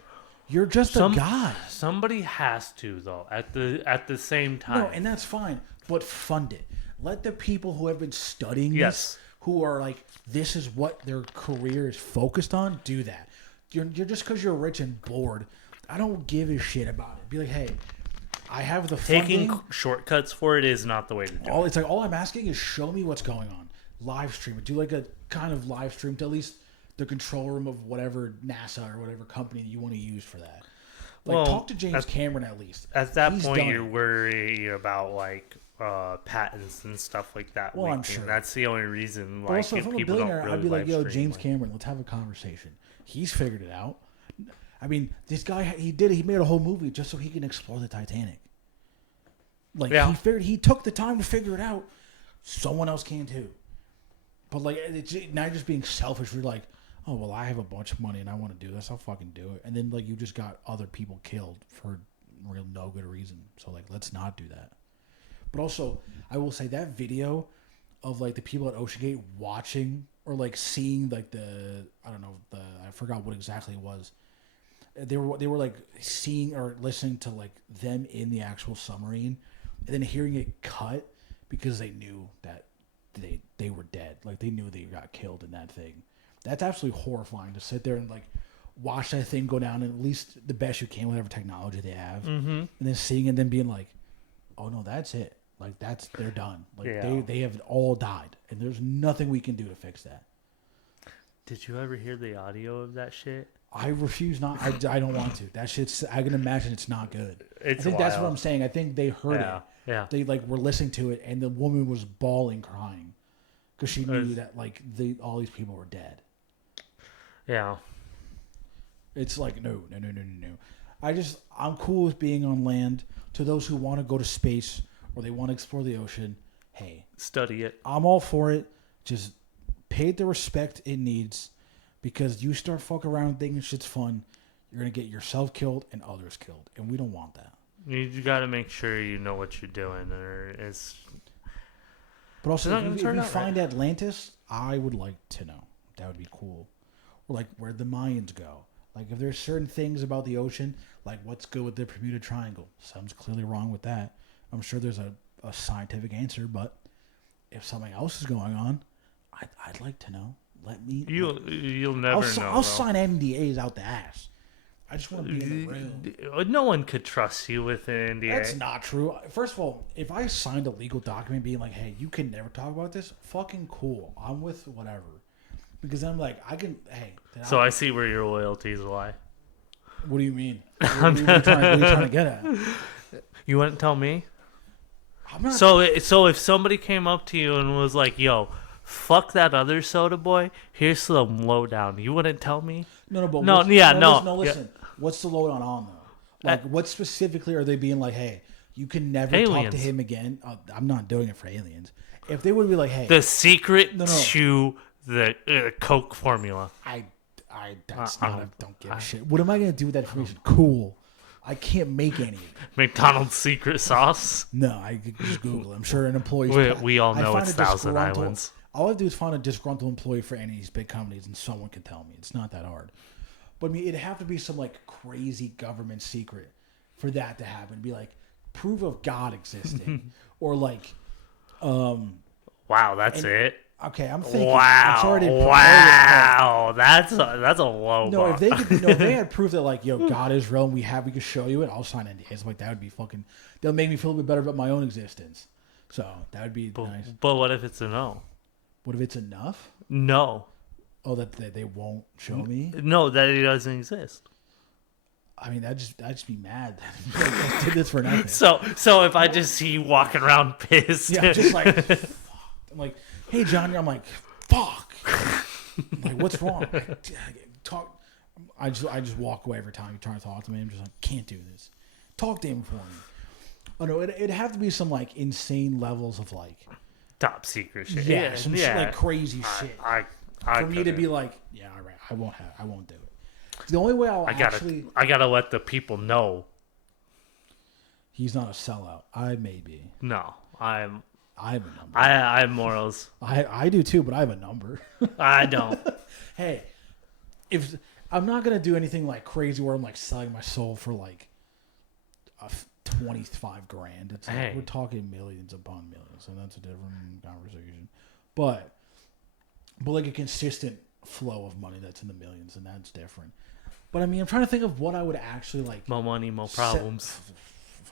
You're just a guy. Somebody has to, though, at the same time. No, and that's fine, but fund it. Let the people who have been studying this, who are like, this is what their career is focused on, do that. You're just because you're rich and bored. I don't give a shit about it. Be like, hey, I have the funding. Taking shortcuts for it is not the way to do it. It's like all I'm asking is show me what's going on. Live stream it. Do like a kind of live stream to at least the control room of whatever NASA or whatever company you want to use for that. Like talk to James Cameron at least. At that point, you're worried about like patents and stuff like that. Well, I'm sure that's the only reason. Like, but also, if I'm a billionaire, really I'd be like, yo, James Cameron, let's have a conversation. He's figured it out. I mean, this guy, he made a whole movie just so he can explore the Titanic. Like, he took the time to figure it out. Someone else can too. But like, now you're just being selfish. You're like, oh, well, I have a bunch of money and I want to do this. I'll fucking do it. And then like, you just got other people killed for real no good reason. So like, let's not do that. But also, I will say that video of like the people at OceanGate watching or like seeing like I forgot what exactly it was. They were like seeing or listening to like them in the actual submarine, and then hearing it cut because they knew that they were dead. Like they knew they got killed in that thing. That's absolutely horrifying to sit there and like watch that thing go down, and at least the best you can, whatever technology they have, and then seeing it and then being like, oh no, that's it. Like they're done. Like they have all died, and there's nothing we can do to fix that. Did you ever hear the audio of that shit? I refuse not. I don't want to. That shit's. I can imagine it's not good. I think that's what I'm saying. I think they heard it. Yeah. They like were listening to it, and the woman was bawling, crying, because she knew that like all these people were dead. Yeah. It's like no. I'm cool with being on land. To those who want to go to space or they want to explore the ocean, hey, study it. I'm all for it. Just pay the respect it needs, because you start fucking around thinking shit's fun, you're gonna get yourself killed and others killed, and we don't want that. You got to make sure you know what you're doing, or it's. But also, if you find Atlantis, I would like to know. That would be cool. Or like where'd the Mayans go? Like if there's certain things about the ocean, like what's good with the Bermuda Triangle? Something's clearly wrong with that. I'm sure there's a scientific answer, but if something else is going on, I'd like to know. Let me. You'll never know. I'll sign NDAs out the ass. I just want to be in the room. No one could trust you with an NDA. That's not true. First of all, if I signed a legal document being like, "Hey, you can never talk about this," fucking cool. I'm with whatever. Because I'm like, I can. Hey. So I see where your loyalties lie. What do you mean? What are you trying to get at? You wouldn't tell me. I'm not. So if somebody came up to you and was like, "Yo, fuck that other soda boy. Here's some lowdown." You wouldn't tell me? No. No. Listen. What's the lowdown on though? Like, what specifically are they being like? Hey, You can never talk to him again. I'm not doing it for aliens. If they would be like, hey, the secret to the Coke formula. I don't give a shit. What am I gonna do with that information? Cool. I can't make any. McDonald's secret sauce. No, I could just Google it. I'm sure an employee. We all know it's Thousand Islands. All I have to do is find a disgruntled employee for any of these big companies, and someone can tell me. It's not that hard. But I mean, it'd have to be some like crazy government secret for that to happen. Be like proof of God existing, or like, wow, that's it. Okay, I'm thinking. Wow, that's a low bar. If they could, if they had proof that like, yo, God is real, and we could show you it. I'll sign NDAs. Like that would be fucking. They'll make me feel a bit better about my own existence. So that would be nice. But what if it's a no? What if it's enough? No. Oh, that they won't show me? No, that it doesn't exist. I mean, I'd just be mad. I did this for nothing. So if I just see you walking around pissed, yeah, I'm just like, fuck. I'm like, hey, Johnny. I'm like, fuck. I'm like, what's wrong? I just walk away every time you try to talk to me. I'm just like, can't do this. Talk to him for me. Oh no, it'd have to be some like insane levels of like top secret shit. Yeah, some shit like crazy shit. For me to be like, yeah, all right, I won't do it. The only way I gotta let the people know. He's not a sellout. I may be. No, I have a number. I have morals. I do too, but I have a number. I don't. Hey, if I'm not gonna do anything like crazy where I'm like selling my soul for like $25,000. It's like, we're talking millions upon millions, and that's a different conversation. But like a consistent flow of money that's in the millions, and that's different. But I mean, I'm trying to think of what I would actually like. More money, more problems.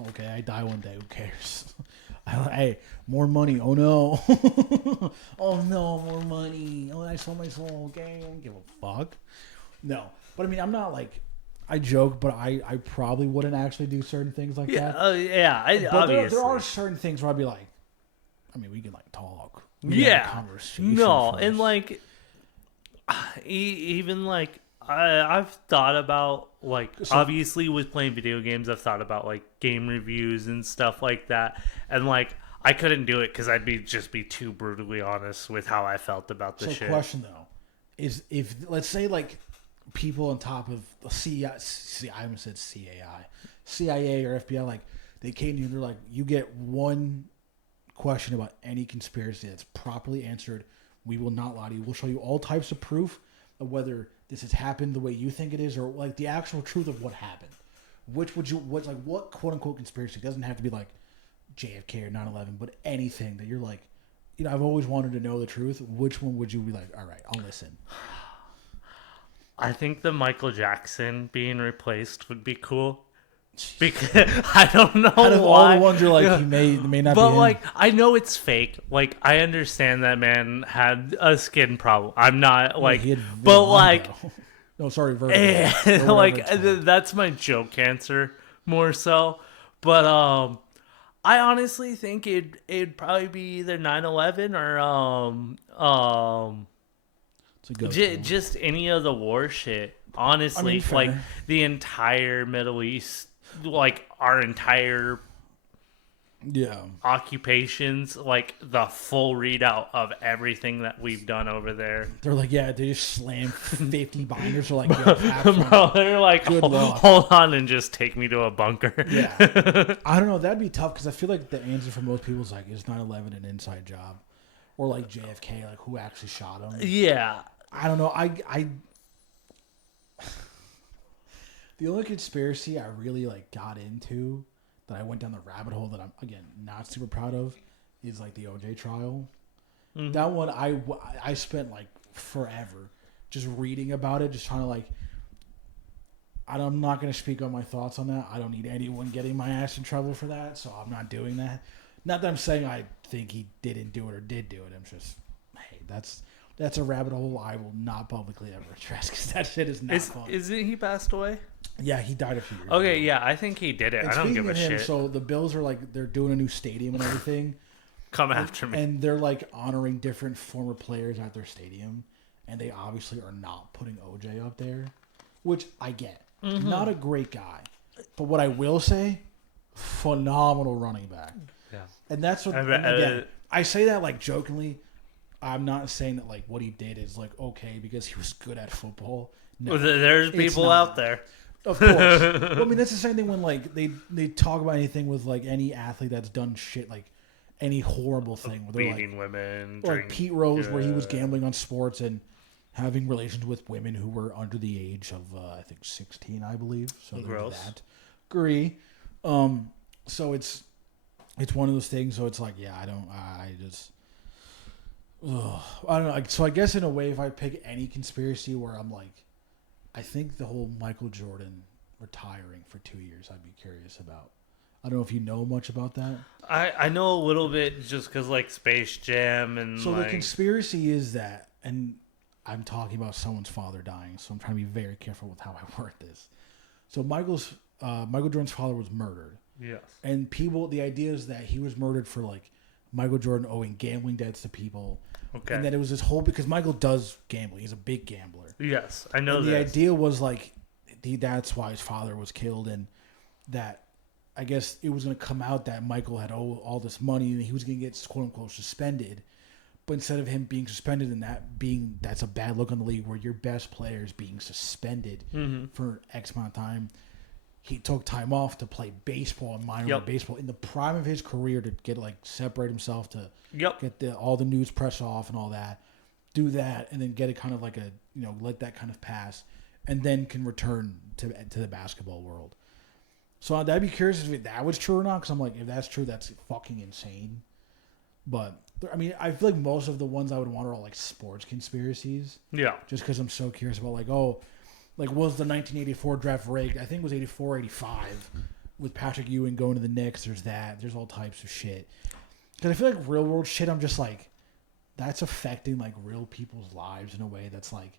Okay, I die one day. Who cares? Hey, more money. Oh no. Oh no, more money. Oh, I sold my soul. Okay, I don't give a fuck. No, but I mean, I'm not like. I joke, but I probably wouldn't actually do certain things like that. But there are certain things where I'd be like, I mean, we can like talk. Conversation. No, first. And like, even like, I've thought about like, obviously with playing video games, I've thought about like game reviews and stuff like that, and like I couldn't do it because I'd just be too brutally honest with how I felt about the shit. So, question though, is if let's say like. People on top of CIA, I almost said CIA or FBI, like they came to you and they're like, you get one question about any conspiracy that's properly answered. We will not lie to you. We'll show you all types of proof of whether this has happened the way you think it is or like the actual truth of what happened. What quote unquote conspiracy? It doesn't have to be like JFK or 9/11, but anything that you're like, I've always wanted to know the truth. Which one would you be like, all right, I'll listen? I think the Michael Jackson being replaced would be cool. Because I don't know out of why. All the ones you're like, he may not but be like, I know it's fake. Like, I understand that man had a skin problem. I'm not like, but like, no, sorry, vertigo. Like that's my joke answer more so. But I honestly think it'd probably be either 9/11 or just any of the war shit. Honestly, I mean, like the entire Middle East, like our entire occupations, like the full readout of everything that we've done over there. They're like, they just slammed 50 binders. They're like, bro, they're like, hold on and just take me to a bunker. Yeah, I don't know. That'd be tough because I feel like the answer for most people is like, is 9/11 an inside job, or like JFK, like who actually shot him? Yeah, I don't know. The only conspiracy I really like got into that I went down the rabbit hole that I'm again not super proud of is like the OJ trial. Mm-hmm. That one I spent like forever just reading about it, just trying to like. I'm not going to speak on my thoughts on that. I don't need anyone getting my ass in trouble for that, so I'm not doing that. Not that I'm saying I think he didn't do it or did do it. I'm just, hey, that's a rabbit hole I will not publicly ever address because that shit is not fun. Isn't he passed away? Yeah, he died a few years ago. Yeah, I think he did it. I don't give a shit. So the Bills are like, they're doing a new stadium and everything. Come after me. And they're like honoring different former players at their stadium. And they obviously are not putting OJ up there, which I get. Mm-hmm. Not a great guy. But what I will say, phenomenal running back. Yeah. And that's what, and again, I say that like jokingly. I'm not saying that like what he did is like okay because he was good at football. No, there's people out there. Of course. Well, I mean, that's the same thing when like they talk about anything with like any athlete that's done shit like any horrible thing. Where they're beating like, women. like Pete Rose, where he was gambling on sports and having relations with women who were under the age of I think 16, I believe. So there's that. Agree. So it's one of those things. So it's like, yeah, I don't know. Like, so I guess in a way, if I pick any conspiracy where I'm like, I think the whole Michael Jordan retiring for 2 years, I'd be curious about. I don't know if you know much about that. I know a little bit just because like Space Jam and so the conspiracy is that, and I'm talking about someone's father dying, so I'm trying to be very careful with how I word this. So Michael Jordan's father was murdered. Yes. And the idea is that he was murdered for like Michael Jordan owing gambling debts to people. Okay. And that it was this whole, because Michael does gamble. He's a big gambler. Yes, I know that. The idea was like, that's why his father was killed, and that I guess it was going to come out that Michael had all this money and he was going to get quote unquote suspended. But instead of him being suspended and that's a bad look on the league where your best player is being suspended for X amount of time, he took time off to play baseball and minor league baseball in the prime of his career to get separate himself to get all the news press off and all that, do that, and then get it kind of like let that kind of pass, and then can return to the basketball world. So I'd be curious if that was true or not, because I'm like, if that's true, that's fucking insane. But I mean, I feel like most of the ones I would want are all like sports conspiracies. Yeah. Just because I'm so curious about was the 1984 draft rigged? I think it was 84, 85 with Patrick Ewing going to the Knicks. There's that. There's all types of shit. Because I feel like real world shit, I'm just like, that's affecting like real people's lives in a way that's like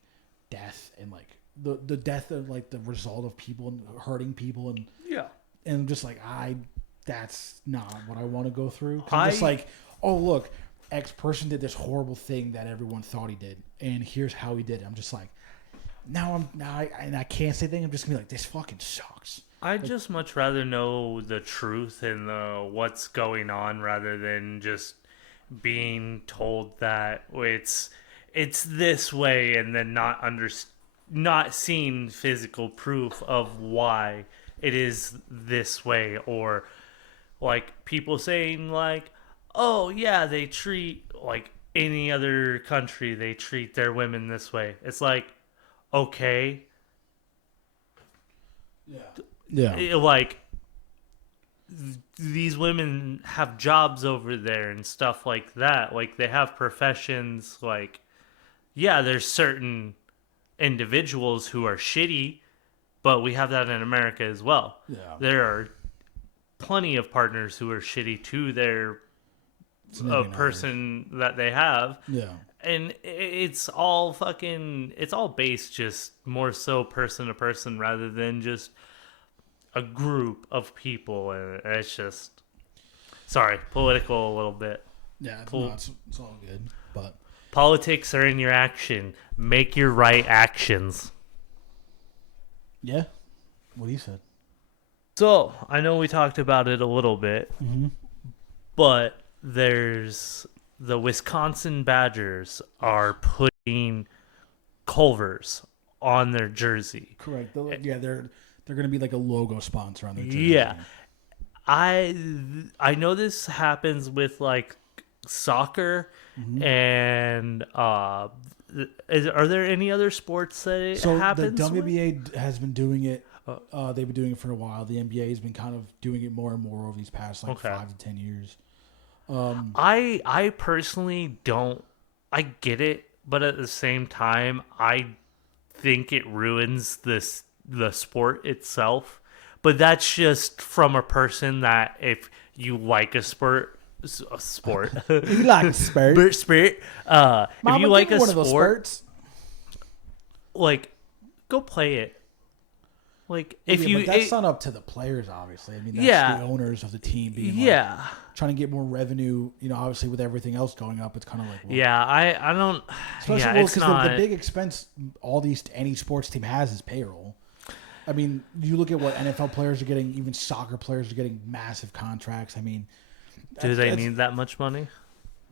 death and like the death of like the result of people and hurting people and I'm just like that's not what I want to go through. I'm just like, oh look, X person did this horrible thing that everyone thought he did, and here's how he did it. I'm just like, I can't say anything. I'm just gonna be like, this fucking sucks. I'd just much rather know the truth and what's going on rather than just being told that it's this way and then not seeing physical proof of why it is this way, or like people saying like, oh yeah, they treat like any other country, they treat their women this way. It's like, okay. Yeah. Like these women have jobs over there and stuff like that. Like they have professions. Like, yeah, there's certain individuals who are shitty, but we have that in America as well. Yeah. There are plenty of partners who are shitty to their person that they have. Yeah. And it's all based just more so person to person rather than just a group of people. And it's just, sorry, political a little bit. Yeah, it's all good. But politics are in your action. Make your right actions. Yeah, what he said. So, I know we talked about it a little bit, but there's the Wisconsin Badgers are putting Culver's on their jersey. Correct. They're going to be like a logo sponsor on their jersey. Yeah. I know this happens with like soccer and are there any other sports that it happens the WNBA has been doing it. They've been doing it for a while. The NBA has been kind of doing it more and more over these past 5 to 10 years. I personally don't. I get it, but at the same time, I think it ruins the sport itself. But that's just from a person that if you like a sport. You like a sport? Spirit. Mama, if you like a one of those spurts. Like, go play it. Like but that's not up to the players, obviously. I mean, that's the owners of the team being trying to get more revenue. You know, obviously with everything else going up, it's kind of like I don't. Especially because the big expense any sports team has is payroll. I mean, you look at what NFL players are getting, even soccer players are getting massive contracts. I mean, Do they need that much money?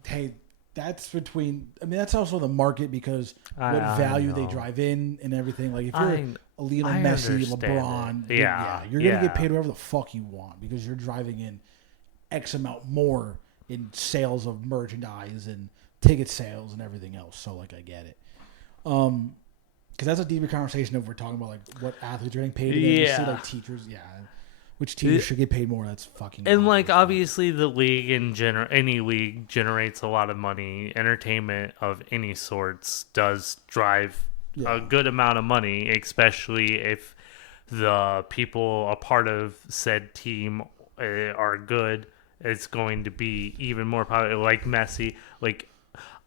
Hey, that's between. I mean, that's also the market because what I value they know. drive in and everything. Like if you're a Lionel I Messi, understand LeBron, it. Yeah, you're gonna get paid whatever the fuck you want because you're driving in X amount more in sales of merchandise and ticket sales and everything else. So like, I get it. Because that's a deeper conversation if we're talking about like what athletes are getting paid. And you see like teachers, which teachers should get paid more. That's fucking. And like obviously the league in general, any league generates a lot of money. Entertainment of any sorts does drive a good amount of money, especially if the people a part of said team are good. It's going to be even more popular. Like Messi, like.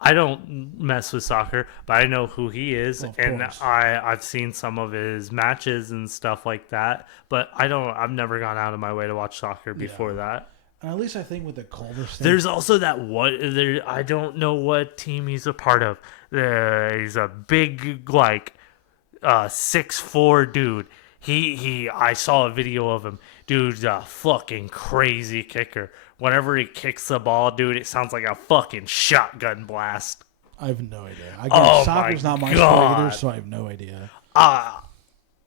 I don't mess with soccer, but I know who he is, and I've seen some of his matches and stuff like that. But I've never gone out of my way to watch soccer before that. And at least I think with the Culver thing, there's also that one. I don't know what team he's a part of. He's a big 6'4" dude. I saw a video of him. Dude's a fucking crazy kicker. Whenever he kicks the ball, dude, it sounds like a fucking shotgun blast. I have no idea. Soccer's not my sport either, so I have no idea.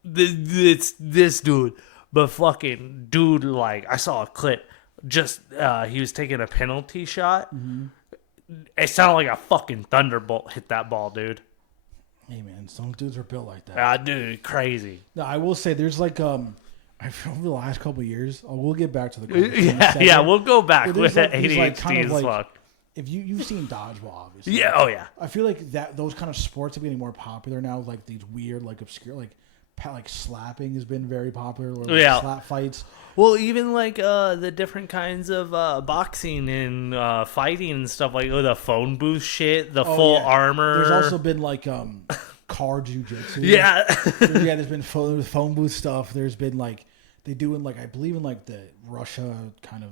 This dude, but fucking dude, like I saw a clip. Just he was taking a penalty shot. Mm-hmm. It sounded like a fucking thunderbolt hit that ball, dude. Hey man, some dudes are built like that. Dude, crazy. No, I will say there's like I feel over the last couple of years. We'll get back to the we'll go back with like, ADHD kind of as fuck. If you've seen dodgeball, obviously. Yeah, oh yeah. I feel like those kind of sports are getting more popular now. Like these weird, like obscure, like slapping has been very popular. Or slap fights. Well, even like the different kinds of boxing and fighting and stuff like the phone booth shit, the full armor. There's also been like car jujitsu. Yeah. There's been phone booth stuff. There's been like they do in like I believe in like the Russia kind of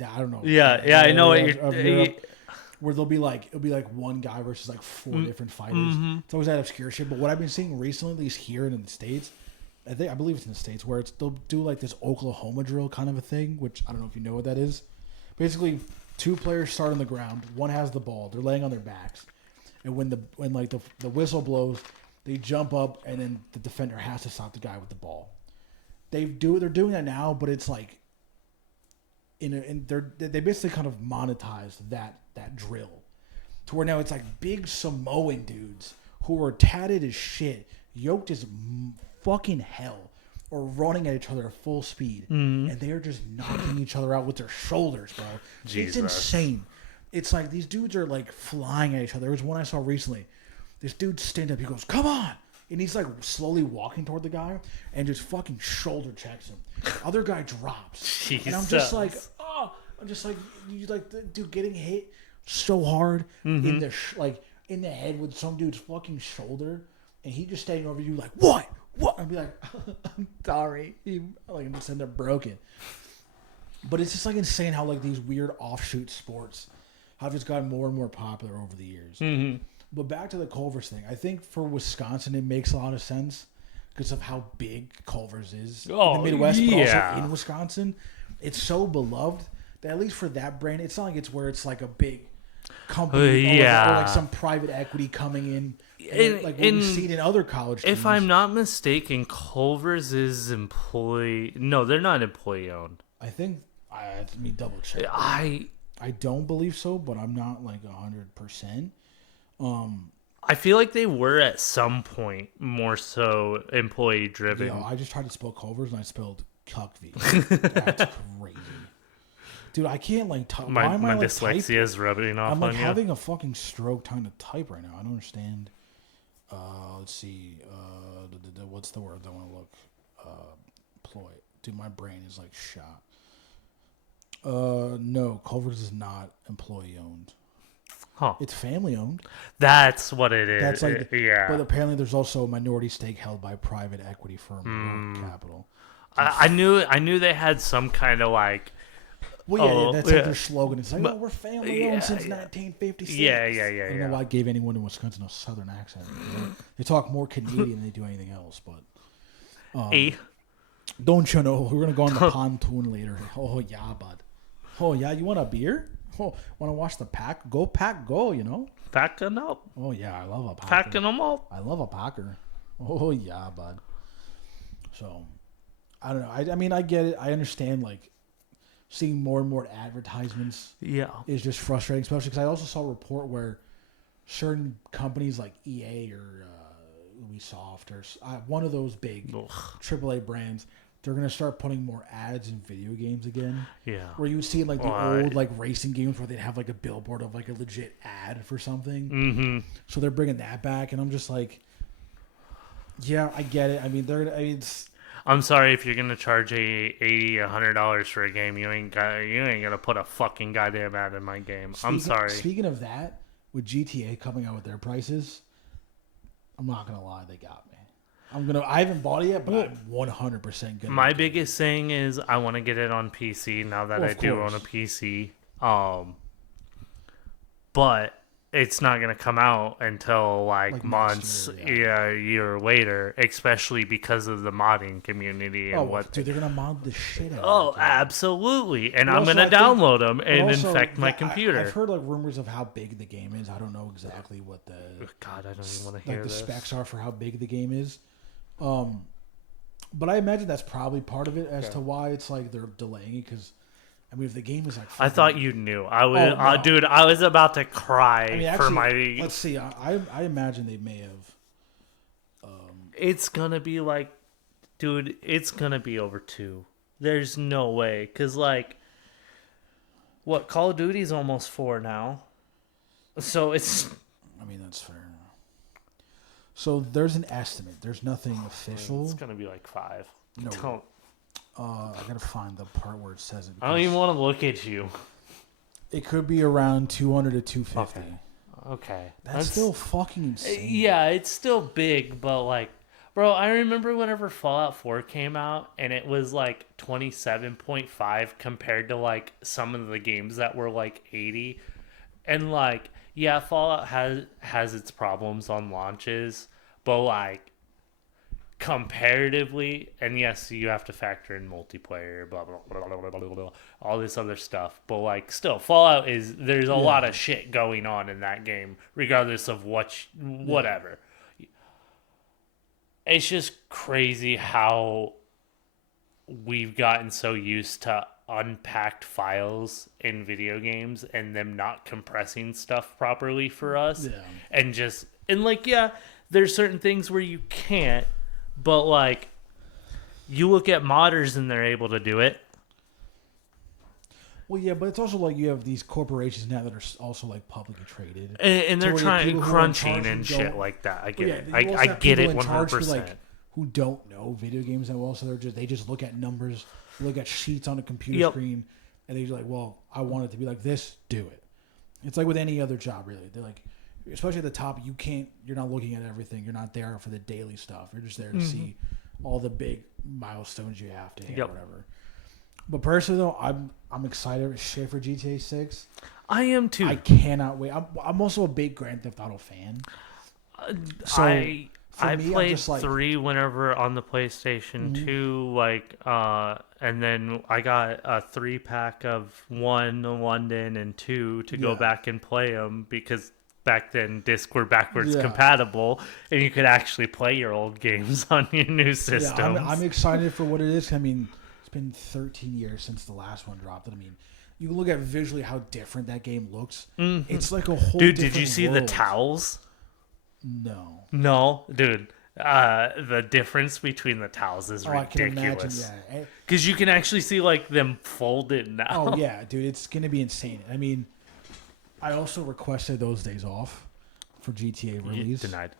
I don't know. Yeah, I know what you're. Where it'll be like one guy versus like four different fighters. Mm-hmm. It's always that obscure shit. But what I've been seeing recently, at least here in the States, I believe it's in the States, where they'll do like this Oklahoma drill kind of a thing, which I don't know if you know what that is. Basically, two players start on the ground. One has the ball. They're laying on their backs, and when the whistle blows, they jump up, and then the defender has to stop the guy with the ball. They're doing that now, but it's like they basically kind of monetized that drill to where now it's like big Samoan dudes who are tatted as shit, yoked as fucking hell, or running at each other at full speed, and they are just knocking each other out with their shoulders, bro. Jesus. It's insane. It's like these dudes are like flying at each other. There was one I saw recently. This dude stand up. He goes, "Come on!" And he's like slowly walking toward the guy and just fucking shoulder checks him. Other guy drops, Jesus. and I'm just like, you like the dude getting hit so hard in the head with some dude's fucking shoulder, and he just standing over you like, what? I'd be like, I'm sorry. I'm just end up broken. But it's just like insane how like these weird offshoot sports have just gotten more and more popular over the years. Mm-hmm. But back to the Culver's thing, I think for Wisconsin it makes a lot of sense because of how big Culver's is in the Midwest, but also in Wisconsin. It's so beloved that at least for that brand, it's not like it's where it's like a big company or like some private equity coming in. Like what we see it in other college teams. If I'm not mistaken, Culver's is employee. No, they're not employee owned. I think let me double check. I don't believe so, but I'm not like 100%. I feel like they were at some point more so employee driven. Yo, I just tried to spell Culver's and I spelled Cuckvy. That's crazy. Dude, I can't like type. My dyslexia is rubbing off I'm like on you. having a fucking stroke trying to type right now. I don't understand. Let's see. What's the word I want to look? Ploy. Dude, my brain is like shot. No, Culver's is not employee owned. Huh. It's family owned. That's what it is. That's like, yeah. But apparently, there's also a minority stake held by private equity firm Capital. I knew they had some kind of like. Well, that's like their slogan. It's like, we're family owned since 1956. Yeah. I don't know why I gave anyone in Wisconsin a southern accent. They talk more Canadian than they do anything else, but Don't you know we're gonna go on the pontoon later? Oh yeah, bud. Oh yeah, you want a beer? Oh, want to watch the pack? Go pack, go. You know. Packing up. Oh yeah, I love a packer. Packing them up. I love a packer. Oh yeah, bud. So, I don't know. I mean, I get it. I understand. Like, seeing more and more advertisements. Yeah. Is just frustrating, especially because I also saw a report where certain companies like EA or Ubisoft or one of those big AAA brands, they're gonna start putting more ads in video games again. Yeah. Where you would see like the old like racing games where they'd have like a billboard of like a legit ad for something. Mm-hmm. So they're bringing that back, and I'm just like, yeah, I get it. I mean, I'm sorry if you're gonna charge $100 for a game, you ain't gonna put a fucking goddamn ad in my game. I'm sorry. Speaking of that, with GTA coming out with their prices, I'm not gonna lie, they got me. I haven't bought it yet, but I'm 100% gonna. My biggest thing is I want to get it on PC now that I do own a PC. But it's not gonna come out until like months, a year later, especially because of the modding community and dude, they're gonna mod the shit out. Oh, absolutely, and I'm gonna download them and infect my computer. I've heard like rumors of how big the game is. I don't know exactly what the God, I don't even want to hear the this. specs are for how big the game is. But I imagine that's probably part of it as to why it's like they're delaying it. Because I mean, if the game is like, I thought you knew. I was, no. Dude. I was about to cry for my. Let's see. I imagine they may have. It's gonna be like, dude. It's gonna be over 2. There's no way, cause like, what Call of Duty's almost 4 now, so it's. I mean, that's fair. So there's an estimate. There's nothing official. It's gonna be like 5. No. Don't. I gotta find the part where it says it. I don't even want to look at you. It could be around 200 to 250. Okay. That's still fucking insane. Yeah, it's still big, but like, bro, I remember whenever Fallout 4 came out and it was like 27.5 compared to like some of the games that were like 80. And like, yeah, Fallout has its problems on launches, but like comparatively, and yes, you have to factor in multiplayer, blah blah blah blah blah blah, blah all this other stuff. But like, still, Fallout there's a lot of shit going on in that game, regardless of whatever. It's just crazy how we've gotten so used to unpacked files in video games and them not compressing stuff properly for us, and like, yeah, there's certain things where you can't. But, like, you look at modders and they're able to do it. Well, yeah, but it's also like you have these corporations now that are also, like, publicly traded. And they're trying crunching and shit like that. I get it. I get it 100%. Who don't know video games that well, so they just look at numbers, look at sheets on a computer screen, and they're like, well, I want it to be like this, do it. It's like with any other job, really. They're like, especially at the top, you're not looking at everything. You're not there for the daily stuff. You're just there to see all the big milestones you have to hit or whatever. But personally, though, I'm excited as shit for GTA 6. I am too. I cannot wait. I'm also a big Grand Theft Auto fan. So I played like, 3 whenever on the PlayStation 2, like, and then I got a 3-pack of 1 London and 2 to go back and play them because back then discs were backwards compatible and you could actually play your old games on your new systems. Yeah, I'm excited for what it is. I mean, it's been 13 years since the last one dropped. And I mean, you can look at visually how different that game looks. It's like a whole dude, different did you see world. the towels? No, dude. The difference between the towels is ridiculous. Because you can actually see like them folded now. Oh yeah, dude, it's gonna be insane. I mean, I also requested those days off for GTA release. Denied.